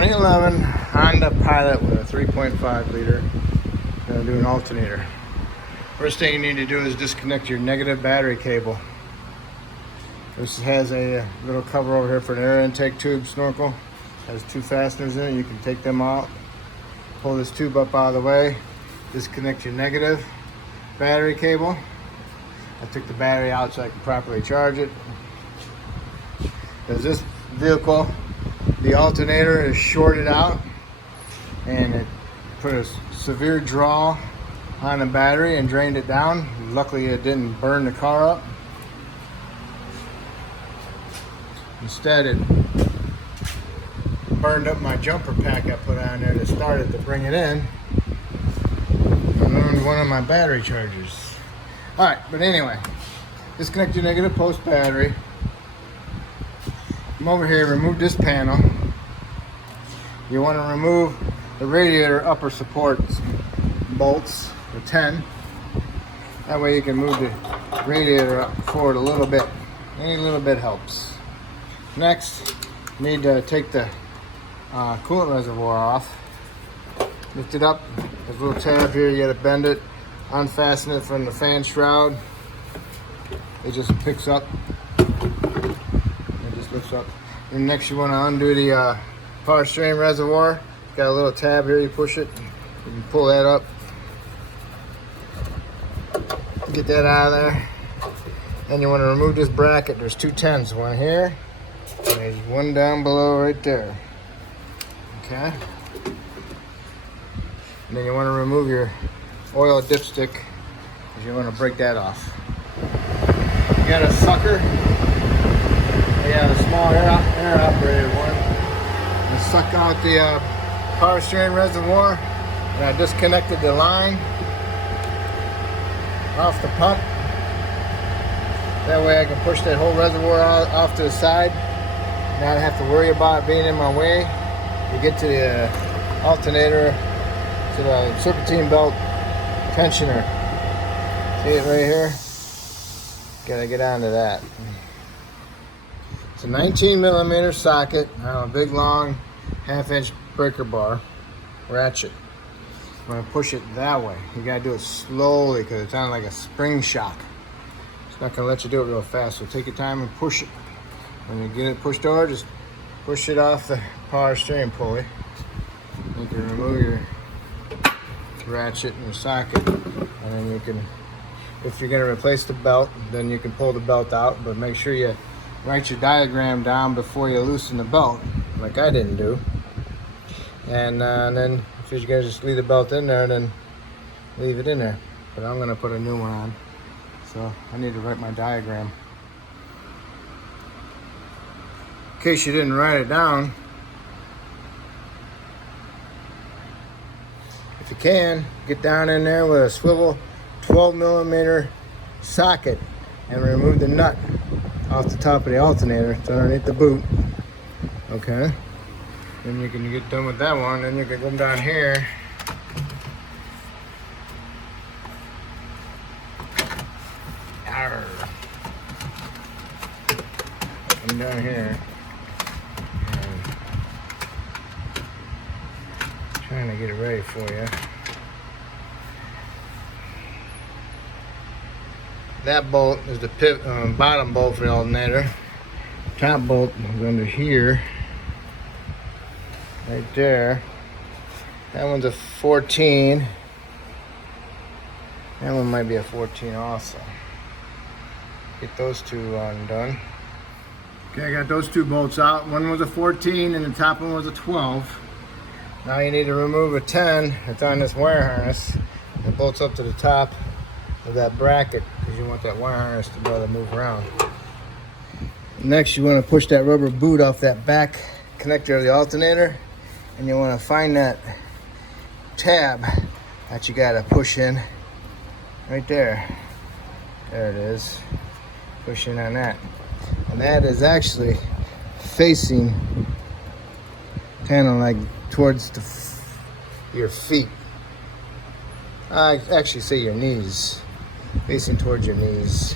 2011 Honda Pilot with a 3.5 liter. Gonna do an alternator. First thing you need to do is disconnect your negative battery cable. This has a little cover over here for an air intake tube snorkel. Has two fasteners in it. You can take them out. Pull this tube up out of the way. Disconnect your negative battery cable. I took the battery out so I can properly charge it. Because this vehicle, the alternator is shorted out and it put a severe draw on the battery and drained it down. Luckily it didn't burn the car up. Instead it burned up my jumper pack I put on there to start it to bring it in. And ruined one of my battery chargers. Alright, but anyway, disconnect your negative post battery. Come over here, remove this panel. You want to remove the radiator upper support bolts, the 10. That way you can move the radiator up forward a little bit. Any little bit helps. Next, you need to take the coolant reservoir off. Lift it up. There's a little tab here, you got to bend it. Unfasten it from the fan shroud. It just picks up. It just lifts up. And next you want to undo the power steering reservoir. Got a little tab here, you push it. You can pull that up. Get that out of there. Then you want to remove this bracket. There's two 10s, one here. And there's one down below right there. Okay. And then you want to remove your oil dipstick because you want to break that off. You got a sucker. You got a small air operated one. You suck out the power steering reservoir. And I disconnected the line off the pump. That way I can push that whole reservoir off to the side. Not have to worry about it being in my way. You get to the alternator, to the serpentine belt tensioner. See it right here? Gotta get onto that. It's a 19mm socket on a big long 1/2-inch breaker bar ratchet. I'm gonna push it that way. You gotta do it slowly because it's on like a spring shock. It's not gonna let you do it real fast, so take your time and push it. When you get it pushed over, just push it off the power steering pulley. You can remove your ratchet and your socket, and then you can, if you're going to replace the belt, then you can pull the belt out, but make sure you write your diagram down before you loosen the belt, like I didn't do. And then if you're going to just leave the belt in there, then leave it in there. But I'm going to put a new one on, so I need to write my diagram. In case you didn't write it down, if you can, get down in there with a swivel 12mm socket and remove the nut off the top of the alternator. It's underneath the boot. Okay. Then you can get done with that one. Then you can come down here. Arr. Come down here. Trying to get it ready for you. That bolt is the bottom bolt for the alternator. Top bolt is under here, right there. That one's a 14. That one might be a 14 also. Get those two undone. Okay, I got those two bolts out. One was a 14 and the top one was a 12. Now you need to remove a 10 that's on this wire harness. It bolts up to the top of that bracket because you want that wire harness to be able to move around. Next, you want to push that rubber boot off that back connector of the alternator, and you want to find that tab that you got to push in right there. There it is. Push in on that. And that is actually facing kind of like towards your feet. I actually say your knees, facing towards your knees.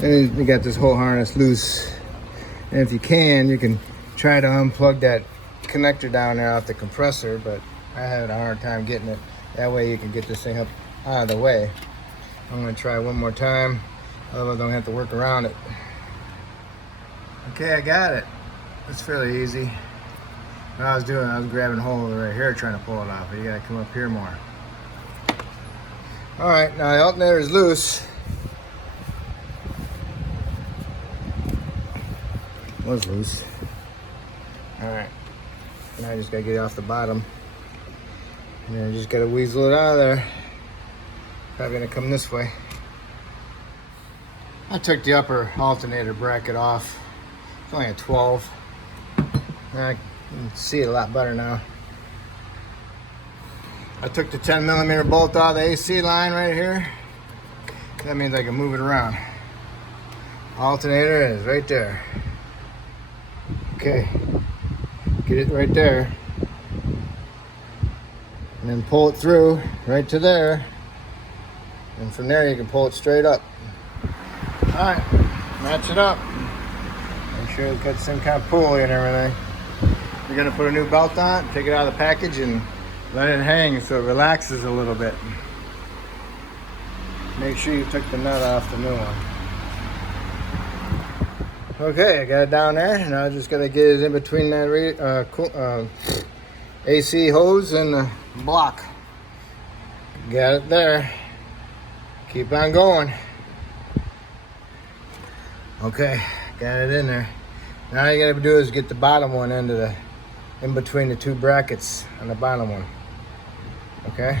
And you got this whole harness loose. And if you can try to unplug that connector down there off the compressor, but I had a hard time getting it. That way you can get this thing up out of the way. I'm gonna try one more time, otherwise I don't have to work around it. Okay, I got it. It's fairly easy. What I was doing, I was grabbing hold of it right here trying to pull it off, but you gotta come up here more. All right, now the alternator is loose. It was loose. All right, now I just gotta get it off the bottom. And then I just gotta weasel it out of there. Probably gonna come this way. I took the upper alternator bracket off. It's only a 12. I can see it a lot better now. I took the 10mm bolt out of the AC line right here. That means I can move it around. Alternator is right there. Okay, get it right there. And then pull it through right to there. And from there you can pull it straight up. All right, match it up. Make sure it's got some kind of pulley and everything. You're gonna put a new belt on, take it out of the package and let it hang so it relaxes a little bit. Make sure you took the nut off the new one. Okay, I got it down there. Now I just gotta get it in between that AC hose and the block. Got it there. Keep on going. Okay, got it in there. Now all you gotta do is get the bottom one in between the two brackets on the bottom one. Okay.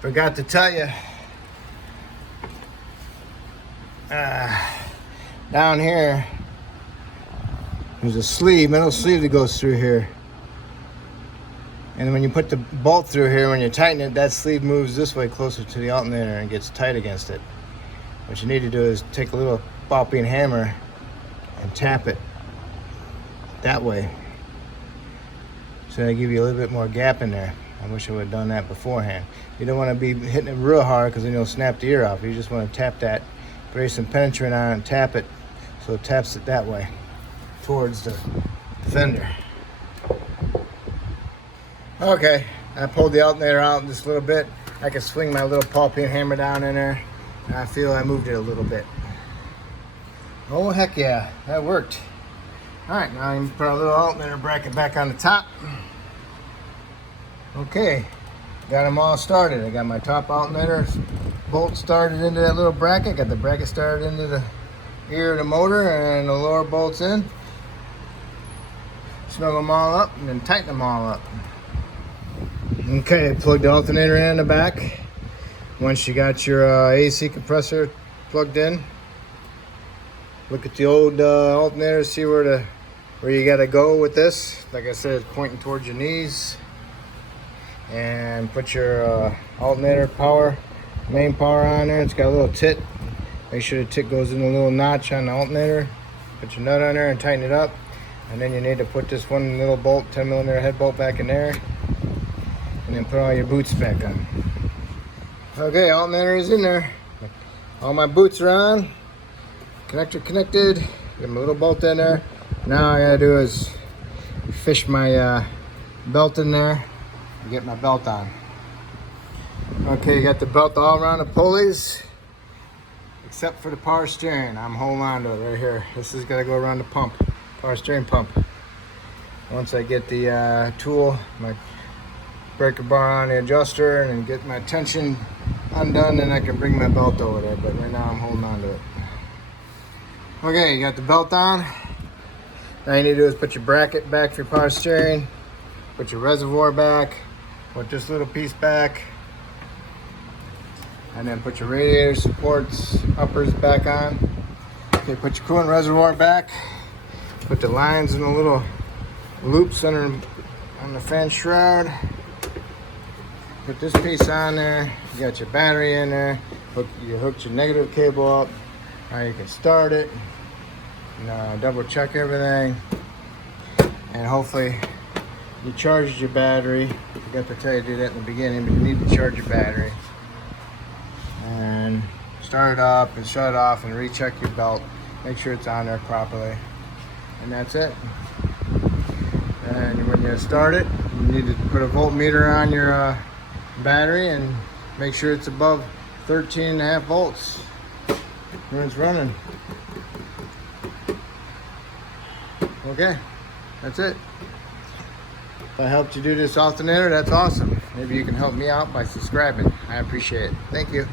Forgot to tell you. Down here, there's a sleeve, metal sleeve that goes through here. And when you put the bolt through here, when you tighten it, that sleeve moves this way closer to the alternator and gets tight against it. What you need to do is take a little ball peen hammer and tap it that way. So I give you a little bit more gap in there. I wish I would have done that beforehand. You don't want to be hitting it real hard because then you'll snap the ear off. You just want to tap that, spray some penetrant on it and tap it so it taps it that way towards the fender. Okay, I pulled the alternator out just a little bit. I can swing my little ball peen hammer down in there. And I feel I moved it a little bit. Oh, heck yeah, that worked. All right, now I can put our little alternator bracket back on the top. Okay, got them all started. I got my top alternator bolt started into that little bracket, got the bracket started into the ear of the motor, and the lower bolts in. Snug them all up and then tighten them all up. Okay, plug the alternator in the back. Once you got your AC compressor plugged in, look at the old alternator, see where you gotta go with this. Like I said, it's pointing towards your knees. And put your alternator power, main power on there. It's got a little tit. Make sure the tit goes in a little notch on the alternator. Put your nut on there and tighten it up. And then you need to put this one little bolt, 10mm head bolt back in there. And then put all your boots back on. Okay, alternator is in there. All my boots are on. Connector connected. Get my little bolt in there. Now all I gotta do is fish my belt in there. Get my belt on. Okay, you got the belt all around the pulleys except for the power steering. I'm holding on to it right here. This is gotta go around the pump, power steering pump. Once I get the tool, my breaker bar on the adjuster and get my tension undone, then I can bring my belt over there, but right now I'm holding on to it. Okay, you got the belt on. Now you need to do is put your bracket back for your power steering, put your reservoir back, put this little piece back, and then put your radiator supports, uppers back on. Okay, put your coolant reservoir back, put the lines in the little loops on the fan shroud. Put this piece on there. You got your battery in there. You hooked your negative cable up. Now you can start it. And, double check everything. And hopefully you charged your battery. Forgot to tell you to do that in the beginning, but you need to charge your battery. And start it up and shut it off and recheck your belt. Make sure it's on there properly. and that's it. And when you start it, you need to put a voltmeter on your battery and make sure it's above 13.5 volts when it's running. Okay, that's it. If I helped you do this alternator, that's awesome. Maybe you can help me out by subscribing. I appreciate it. Thank you.